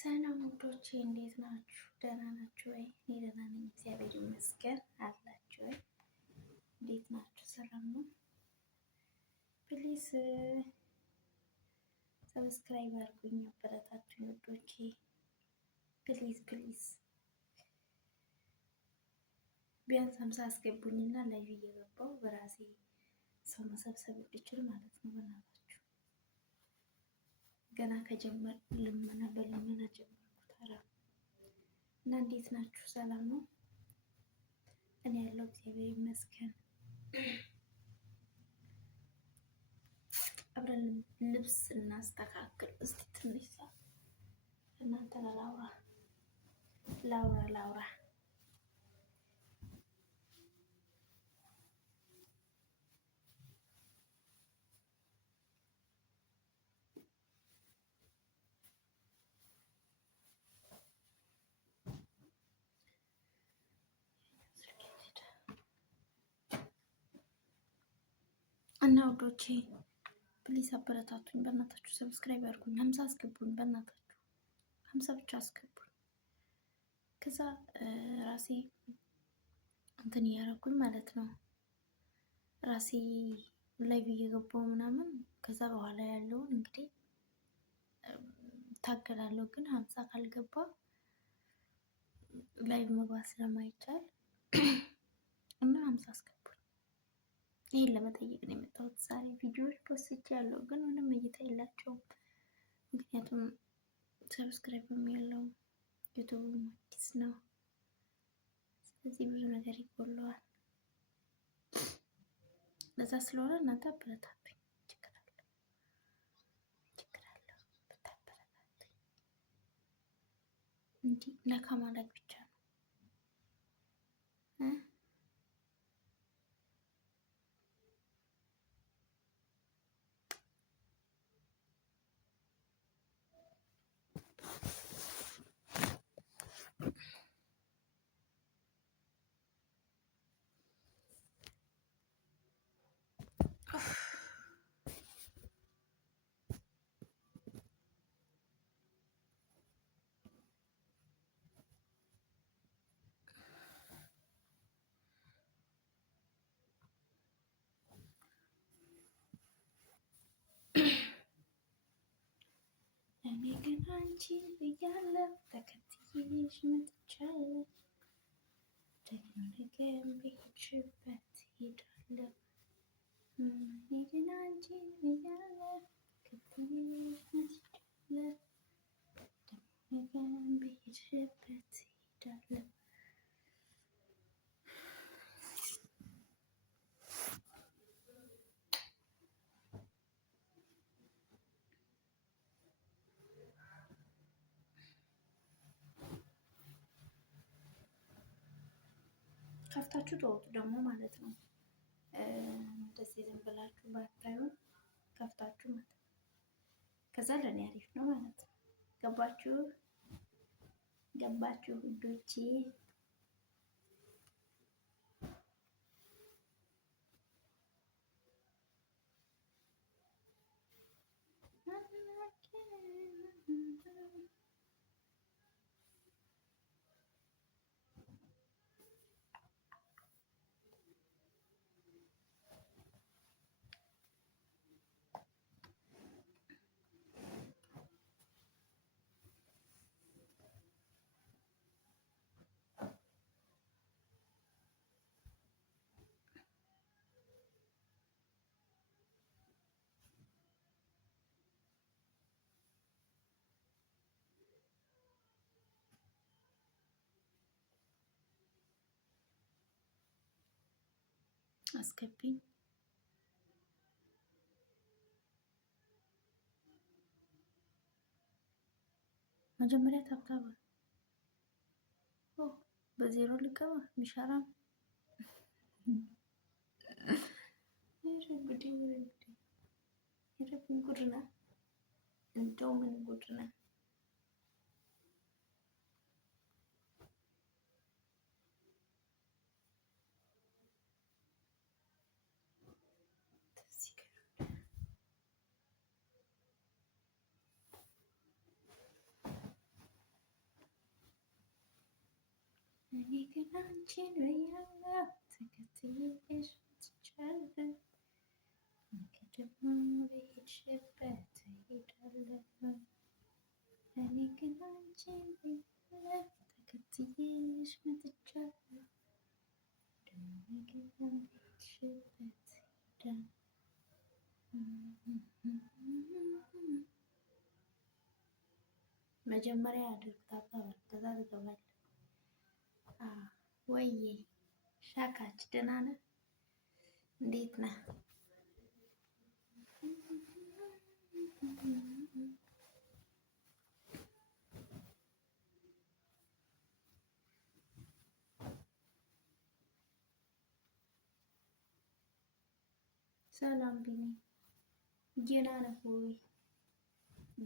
ሰላም ውዶቼ እንዴት ናችሁ? ደህና ናችሁ ወይ? እኔ ደህና ነኝ፣ እግዚአብሔር ይመስገን። አላችሁ ወይ? እንዴት ናችሁ? ሰላም ነው? ፕሊዝ ሰብስክራይብ አድርጉኝ፣ አበረታቱኝ ውዶቼ፣ ፕሊዝ ፕሊዝ። ቢያንስ 50 አስገቡኝና ላይ እየገባው በራሴ ሰው መሰብሰብ እንድችል ማለት ነው። በእናታችሁ ገና ከጀመር ልመና በልመና ጀመርኩት። ኧረ እና እንዴት ናችሁ? ሰላም ነው? እኔ ያለው እግዚአብሔር ይመስገን። አብረን ልብስ እናስተካክል እስቲ ትንሽ ሰዓት እናንተ ላውራ እና ውዶቼ ፕሊዝ አበረታቱኝ በእናታችሁ፣ ሰብስክራይብ አድርጉኝ፣ 50 አስገቡኝ በእናታችሁ፣ 50 ብቻ አስገቡኝ። ከዛ ራሴ እንትን እያደረጉኝ ማለት ነው፣ ራሴ ላይቭ እየገባው ምናምን። ከዛ በኋላ ያለውን እንግዲህ ታገላለሁ፣ ግን 50 ካልገባ ላይቭ መግባት ስለማይቻል እና 50 አስገቡኝ። ይሄን ለመጠየቅ ነው የመጣሁት ዛሬ። ቪዲዮዎች ፖስት ያለው ግን ምንም እይታ የላቸውም፣ ምክንያቱም ሰብስክራይብም ያለው ዩቱብ አዲስ ነው። ስለዚህ ብዙ ነገር ይጎለዋል። ለዛ ስለሆነ እናንተ አበረታቱኝ፣ ችግር አለው ብታበረታቱኝ። እንዲህ ነካ ማድረግ ብቻ ነው። እኔ ግን አንቺን ብያለሁ፣ ተከትዬሽ መጥቻለሁ፣ ደግሞ ነገም በሄድሽበት ሄዳለሁ። እኔ ግን አንቺን ብያለሁ፣ ተከትዬሽ መጥቻለሁ፣ ደግሞ ነገም በሄድሽበት ሄዳለሁ። ከፍታችሁ ተወጡ ደግሞ ማለት ነው። እንደዚህ ዝም ብላችሁ ባታዩ ከፍታችሁ ማለት ነው። ከዛ ለኔ አሪፍ ነው ማለት ነው። ገባችሁ ውዶቼ? አስገቢኝ። መጀመሪያ ታብታባ በዜሮ ልገባ ሚሻራም ጉድና እንደው ምን ጉድና እኔ ግን አንቺን ብያለሁ ተከትዬሽ መጥቻለሁ። ደግሞ በሄድሽበት እሄዳለሁ። እኔ ግን አንቺን ብያለሁ ተከትዬሽ መጥቻለሁ። ደግሞ በሄድሽበት እሄዳለሁ። መጀመሪያ አድርግ ታውቃለህ፣ ከዛ ትገባለህ። ወይዬ ሻካች ደህና ነህ? እንዴት ነህ? ሰላም ቢኒ፣ ጀና ነህ ወይ?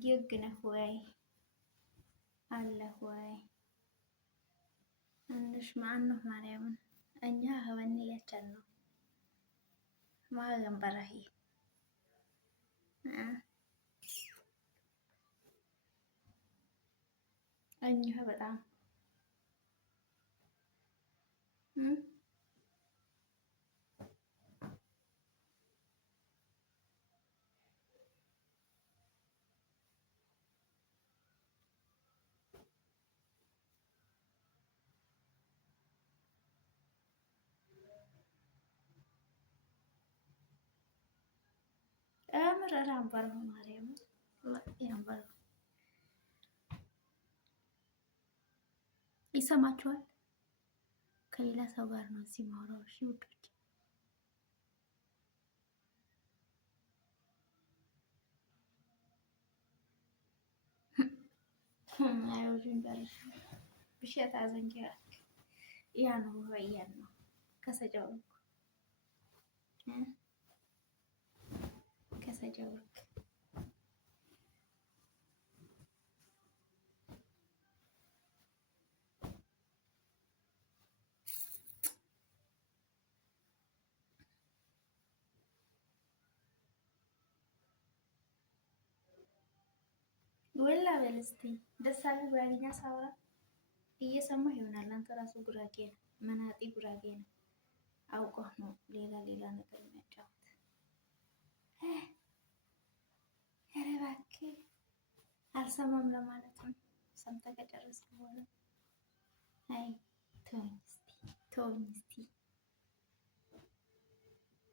ጀግ ነህ ወይ? አለህ ወይ? እንሽ ማነው ማርያምን እኛ ሀበኒ ያቻል ነው ማገን በራሂ እኛ በጣም አምር አምባር ነው ማርያም ያምባር ይሰማችኋል። ከሌላ ሰው ጋር ነው እዚህ ማውራው። እሺ ውዶች አይወጁን በርሽ ብሸት አዘንጀራ ያ ነው ወያን ነው ከሰጃው ከሰጃው ወላ በለስቲ ደሳለ ጉራጌኛ ሳወራ እየሰማህ ይሆናል። አንተ ራሱ ጉራጌ ነው፣ መናጢ ጉራጌ ነው። አውቀህ ነው ሌላ ነገር የሚያጫውት። ኧረ እባክህ አልሰማም ለማለት ነው። ሰምተህ ከጨረስክ በኋላ አይ ተወኝ እስቲ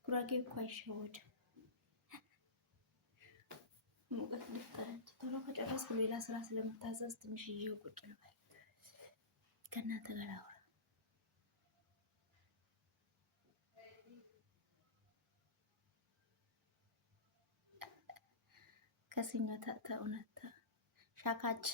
ጉራጌ እኮ አይሸወድም። ሙቀት ልፍጠረች ቶሎ ከጨረስኩ ሌላ ስራ ስለምታዘዝ ትንሽ ይዤው ቁጭ ልበል ከእናንተ ጋር አውራ። ከስኛ እውነት ሻካች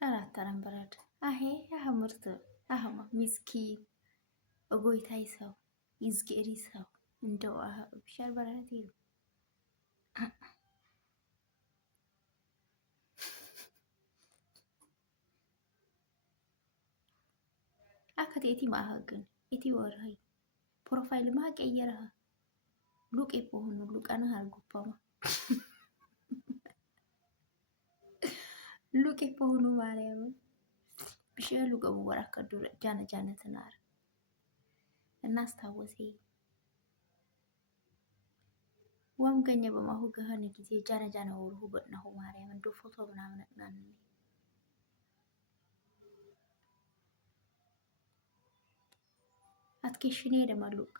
አራት አረንበረድ አሄ አህምርት አህማ ሚስኪን እጎይታይ ሰው ይዝጌሪ ሰው እንደው ብሻር በረረት ይሉ አከት ኤቲ ማሀግን ኤቲ ወርሀይ ፕሮፋይል ማ ቀየረህ ሉቄ በሆኑ ሉቃና አልጉባማ ሉቄ በሆኑ ማርያምን ብሸሉ ቀቡ ወራከዱ ጃነትናር እናስታወሴ ወም ገኘ በማሁ ገህን ጊዜ ጃነ ወርሁ በእናሁ ማርያም እንዶ ፎቶ ምናምን እናን አትኬሽኔ ደማሉቅ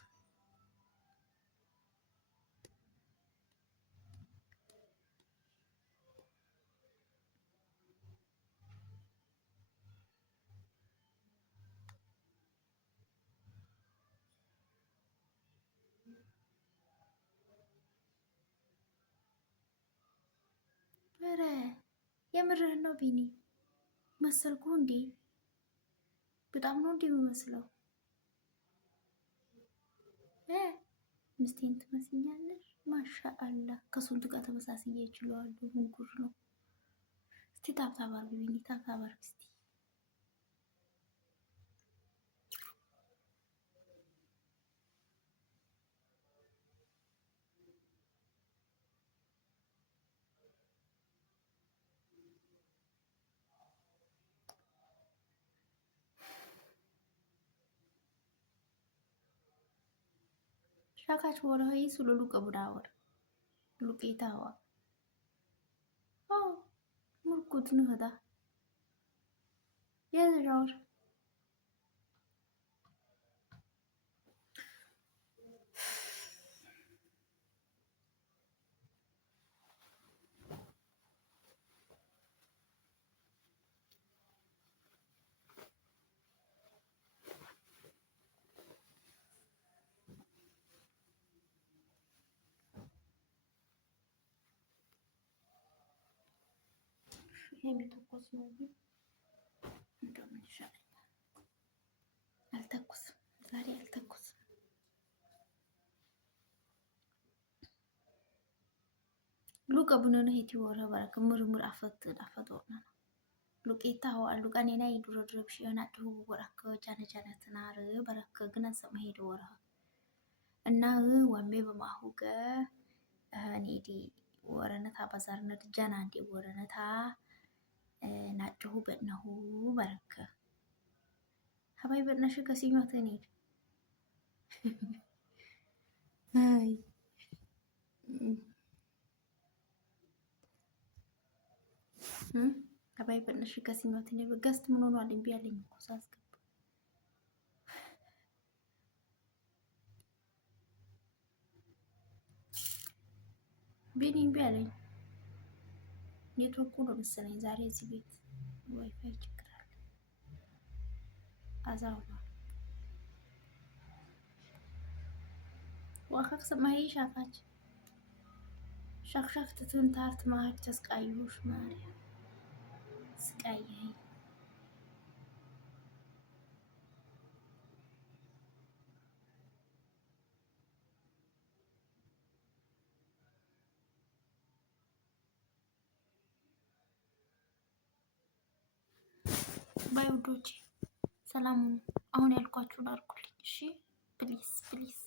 ኧረ የምርህን ነው ቢኒ? መሰልኩ እንዴ? በጣም ነው እንዴ የሚመስለው? ምስቴን ትመስኛለሽ? ማሻአላ ከስንቱ ጋር ተመሳስዬ ይችላሉ። ምን ጉድ ነው? እስቲ ታብታብ አርጉኝ፣ ታብታብ አርግ እስቲ። Shaka chora hai sululu kabudawar. Lukita hawa. Oh, mulkut nuhada. Yes, George. የሚተኮስ ነው ግን እንደምን ይሻለኛል። አልተኩስም፣ ዛሬ አልተኩስም። ሉቀ ቡነነ ሄቲ ወረ ባረከ ምርምር አፈት ወርና ሉቄታ ሆ አሉቃ ኔና ይዱረ ድረብሽ ያናዱ ወራከ ጃነ ጃነ ተናር ባረከ ግና ሰማ ሄዶ ወራ እና ወንቤ በማሁገ ኔዲ ወረነታ ባዛርነት ጃና እንዲ ወረነታ ናጭሁ በእነሁ በረከ ሀባይ በእነሽ ከሲኛት እኔ አይ ሀባይ በእነሽ ከሲኛት እኔ በገስት ምን ሆኗል? እምቢ አለኝ እኮ ሳስገባ ቢኒ እምቢ አለኝ። ኔትወርኩ ነው መሰለኝ ዛሬ እዚህ ቤት ዋይፋይ ችግር አለ። አዛው ነው ዋካክ ሰማይ ሻፋች ሻክሻክ ትንታርት ማር ተስቃዩሽ ማርያ ስቃይ ባይ ውዶቼ ሰላም ሁኑ። አሁን ያልኳችሁን አድርጉልኝ እሺ ፕሊዝ ፕሊዝ።